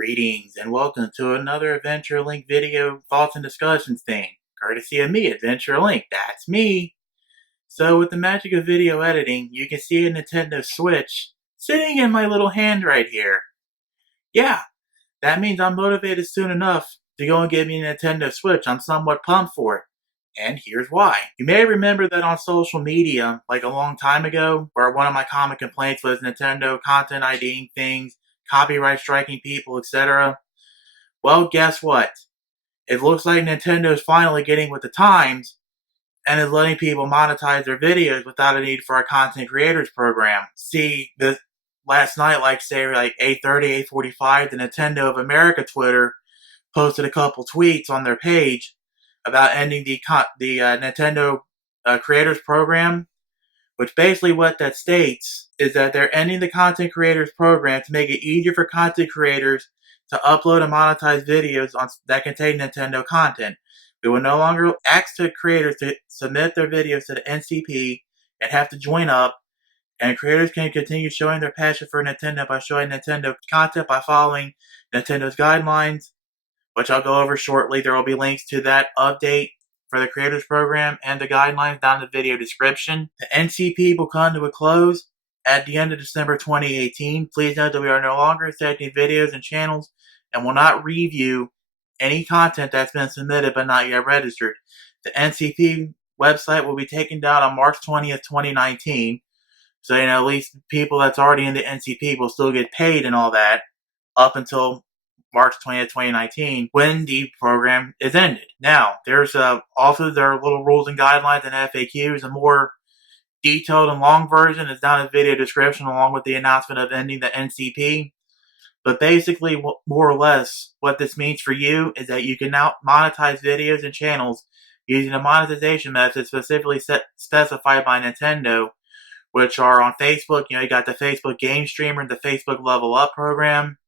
Greetings and welcome to another Adventure Link video thoughts and discussions thing, courtesy of me, Adventure Link. That's me. So with the magic of video editing, you can see a Nintendo Switch sitting in my little hand right here. Yeah, that means I'm motivated soon enough to go and get me a Nintendo Switch. I'm somewhat pumped for it. And here's why. You may remember that on social media, like a long time ago, where one of my common complaints was Nintendo content IDing things, copyright striking people, etc. Well, guess what? It looks like Nintendo's finally getting with the times and is letting people monetize their videos without a need for a content creators program. See, last night, like 8:30, 8:45, the Nintendo of America Twitter posted a couple tweets on their page about ending the Nintendo Creators Program, which basically what that states is that they're ending the Content Creators Program to make it easier for content creators to upload and monetize videos that contain Nintendo content. We will no longer ask the creators to submit their videos to the NCP and have to join up, and creators can continue showing their passion for Nintendo by showing Nintendo content by following Nintendo's guidelines, which I'll go over shortly. There will be links to that update for the Creators Program and the guidelines down in the video description. The NCP will come to a close at the end of December 2018. Please note that we are no longer accepting videos and channels and will not review any content that's been submitted but not yet registered. The NCP website will be taken down on March 20th, 2019. So, at least people that's already in the NCP will still get paid and all that up until March 20th, 2019, when the program is ended. Now, there's also there are little rules and guidelines and FAQs. A more detailed and long version is down in the video description along with the announcement of ending the NCP. But basically, more or less, what this means for you is that you can now monetize videos and channels using a monetization method specifically specified by Nintendo, which are on Facebook. You got the Facebook Game Streamer and the Facebook Level Up program,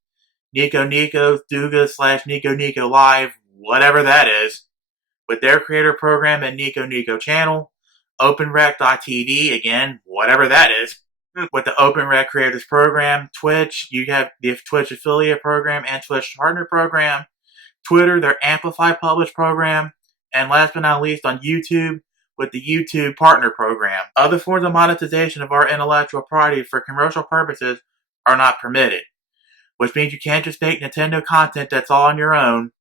Nico Nico, Duga / Nico Nico Live, whatever that is, with their creator program and Nico Nico channel, OpenRec.tv, again, whatever that is, with the OpenRec Creators Program, Twitch, you have the Twitch Affiliate Program and Twitch Partner Program, Twitter, their Amplify Publish Program, and last but not least on YouTube, with the YouTube Partner Program. Other forms of monetization of our intellectual property for commercial purposes are not permitted, which means you can't just make Nintendo content that's all on your own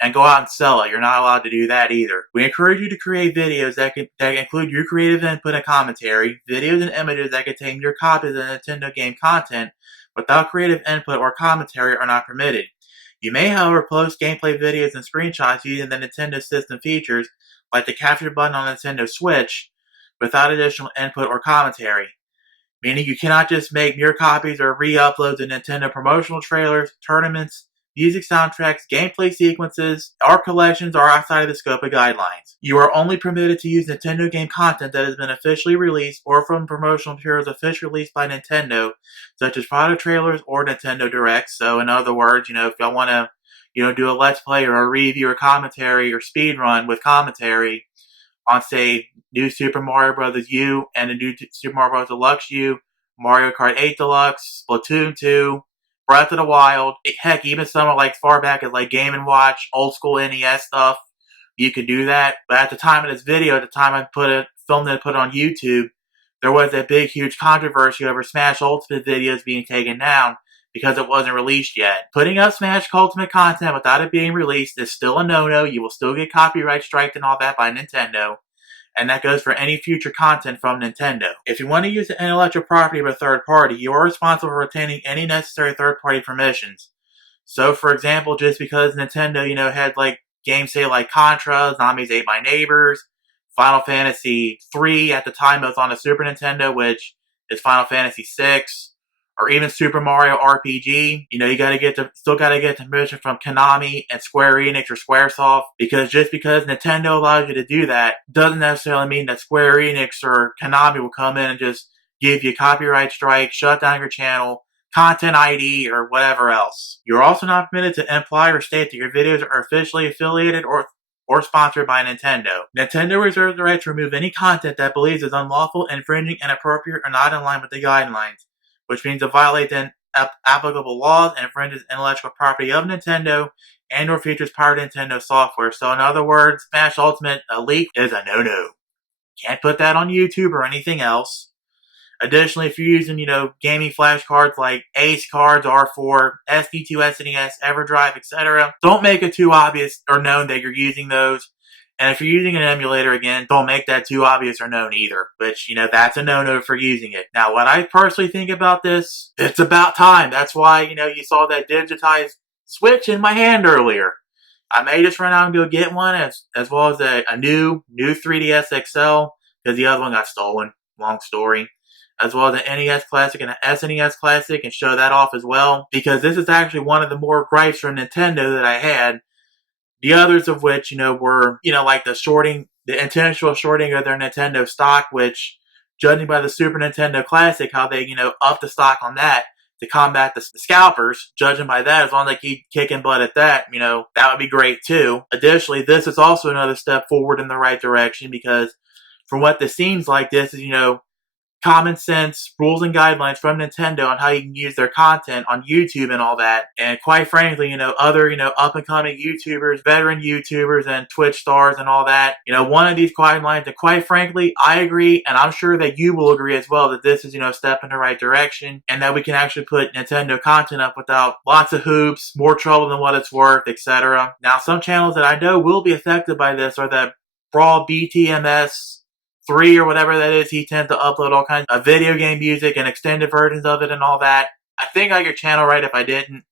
and go out and sell it. You're not allowed to do that either. We encourage you to create videos that include your creative input and commentary, videos and images that contain your copies of Nintendo game content without creative input or commentary are not permitted. You may, however, post gameplay videos and screenshots using the Nintendo system features like the capture button on the Nintendo Switch without additional input or commentary. Meaning you cannot just make mere copies or re-uploads of Nintendo promotional trailers, tournaments, music soundtracks, gameplay sequences, or collections are outside of the scope of guidelines. You are only permitted to use Nintendo game content that has been officially released or from promotional materials officially released by Nintendo, such as product trailers or Nintendo Directs. So in other words, if y'all want to, do a Let's Play or a review or commentary or speed run with commentary on, say, New Super Mario Bros. U and the New Super Mario Bros. Deluxe U, Mario Kart 8 Deluxe, Splatoon 2, Breath of the Wild, heck, even some like far back as like Game & Watch, old school NES stuff, you could do that. But at the time of this video, at the time I filmed it and put it on YouTube, there was that big, huge controversy over Smash Ultimate videos being taken down because it wasn't released yet. Putting up Smash Ultimate content without it being released is still a no-no. You will still get copyright striked and all that by Nintendo. And that goes for any future content from Nintendo. If you want to use the intellectual property of a third party, you are responsible for obtaining any necessary third-party permissions. So, for example, just because Nintendo, had like games, say, like Contra, Zombies Ate My Neighbors, Final Fantasy III at the time it was on the Super Nintendo, which is Final Fantasy VI, or even Super Mario RPG, you still gotta get the permission from Konami and Square Enix or Squaresoft, because just because Nintendo allows you to do that doesn't necessarily mean that Square Enix or Konami will come in and just give you copyright strike, shut down your channel, content ID, or whatever else. You're also not permitted to imply or state that your videos are officially affiliated or sponsored by Nintendo. Nintendo reserves the right to remove any content that believes is unlawful, infringing, inappropriate, or not in line with the guidelines, which means to violate applicable laws and infringes intellectual property of Nintendo and or features part of Nintendo software. So in other words, Smash Ultimate leak is a no-no. Can't put that on YouTube or anything else. Additionally, if you're using, gaming flashcards like Ace cards, R4, SD2, SNES, EverDrive, etc., don't make it too obvious or known that you're using those. And if you're using an emulator, again, don't make that too obvious or known either. Which, that's a no-no for using it. Now, what I personally think about this, it's about time. That's why, you saw that digitized Switch in my hand earlier. I may just run out and go get one, as well as a new 3DS XL, because the other one got stolen. Long story. As well as an NES Classic and an SNES Classic, and show that off as well. Because this is actually one of the more gripes from Nintendo that I had. The others of which, were, like the intentional shorting of their Nintendo stock, which, judging by the Super Nintendo Classic, how they, upped the stock on that to combat the scalpers, judging by that, as long as they keep kicking butt at that, that would be great too. Additionally, this is also another step forward in the right direction, because from what this seems like, this is, common sense rules and guidelines from Nintendo on how you can use their content on YouTube and all that. And quite frankly, other, up and coming YouTubers, veteran YouTubers and Twitch stars and all that, one of these guidelines, and quite frankly, I agree, and I'm sure that you will agree as well, that this is, a step in the right direction, and that we can actually put Nintendo content up without lots of hoops, more trouble than what it's worth, etc. Now, some channels that I know will be affected by this are that Brawl BTMS 3 or whatever that is. He tends to upload all kinds of video game music and extended versions of it and all that. I think I got your channel right. If I didn't,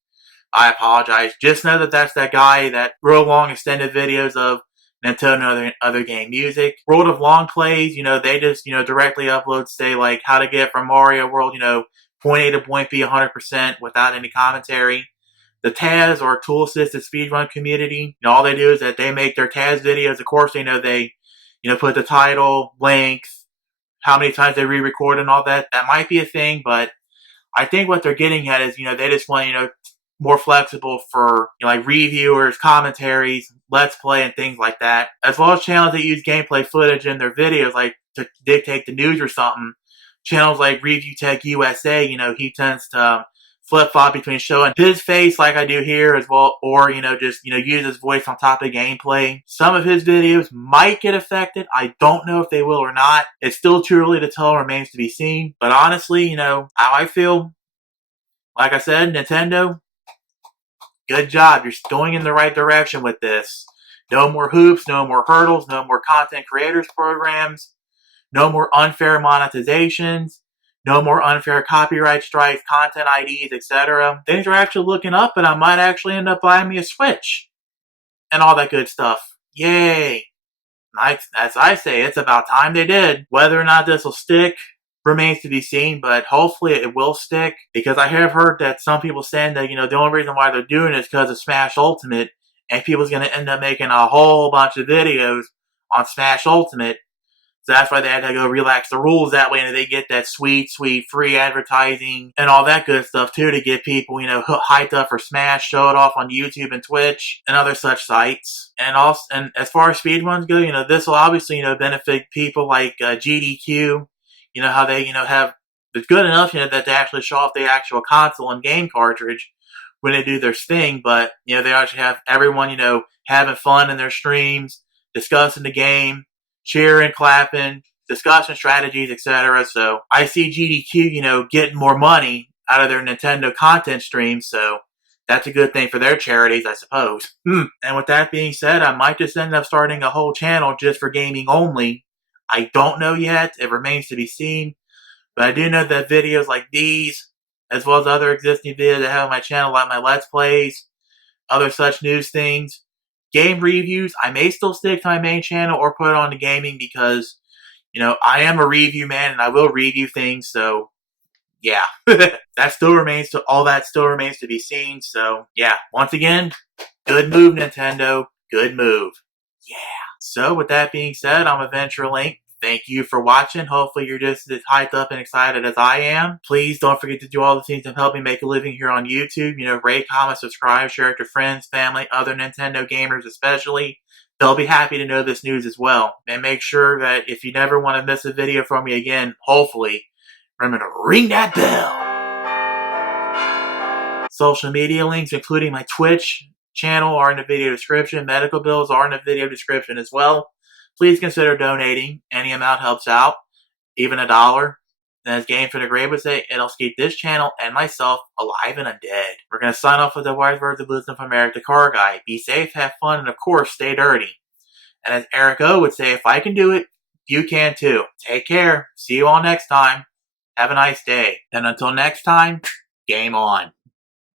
I apologize. Just know that that's that guy that real long extended videos of Nintendo and other game music. World of Long Plays, they just, directly upload, say, like how to get from Mario World, point A to point B 100% without any commentary. The Taz, or Tool Assisted Speedrun community, all they do is that they make their Taz videos. Of course, they put the title, length, how many times they re-record and all that. That might be a thing, but I think what they're getting at is, they just want, more flexible for, like reviewers, commentaries, let's play, and things like that. As well as channels that use gameplay footage in their videos, like to dictate the news or something. Channels like Review Tech USA, he tends to flip-flop between showing his face like I do here as well, or, just, use his voice on top of gameplay. Some of his videos might get affected. I don't know if they will or not. It's still too early to tell, remains to be seen. But honestly, how I feel, like I said, Nintendo, good job. You're going in the right direction with this. No more hoops, no more hurdles, no more content creators programs, no more unfair monetizations, no more unfair copyright strikes, content IDs, etc. Things are actually looking up, and I might actually end up buying me a Switch. And all that good stuff. Yay! As I say, it's about time they did. Whether or not this will stick remains to be seen, but hopefully it will stick. Because I have heard that some people saying that, the only reason why they're doing it is because of Smash Ultimate, and people's going to end up making a whole bunch of videos on Smash Ultimate. So that's why they had to go relax the rules that way, and they get that sweet free advertising and all that good stuff too, to get people, hyped up for Smash, show it off on YouTube and Twitch and other such sites. And also, and as far as speedruns go, this will obviously, benefit people like GDQ, how they, have, it's good enough, that they actually show off the actual console and game cartridge when they do their thing, but, they actually have everyone, having fun in their streams, discussing the game, cheering, clapping, discussing strategies, etc. So I see GDQ, getting more money out of their Nintendo content streams, so that's a good thing for their charities, I suppose. And with that being said, I might just end up starting a whole channel just for gaming only. I don't know yet. It remains to be seen. But I do know that videos like these, as well as other existing videos I have on my channel, like my Let's Plays, other such news things, game reviews, I may still stick to my main channel or put it on to gaming because, I am a review man and I will review things, so yeah. That still remains to be seen, so yeah. Once again, good move, Nintendo. Good move. Yeah. So with that being said, I'm AdventureLink. Thank you for watching. Hopefully you're just as hyped up and excited as I am. Please don't forget to do all the things that help me make a living here on YouTube. Rate, comment, subscribe, share it to friends, family, other Nintendo gamers especially. They'll be happy to know this news as well. And make sure that if you never want to miss a video from me again, hopefully, remember to ring that bell. Social media links, including my Twitch channel, are in the video description. Medical bills are in the video description as well. Please consider donating. Any amount helps out, even $1. And as Game for the Grave would say, it'll keep this channel and myself alive and undead. We're going to sign off with the wise words of wisdom from Eric the Car Guy. Be safe, have fun, and of course, stay dirty. And as Eric O would say, if I can do it, you can too. Take care. See you all next time. Have a nice day. And until next time, game on.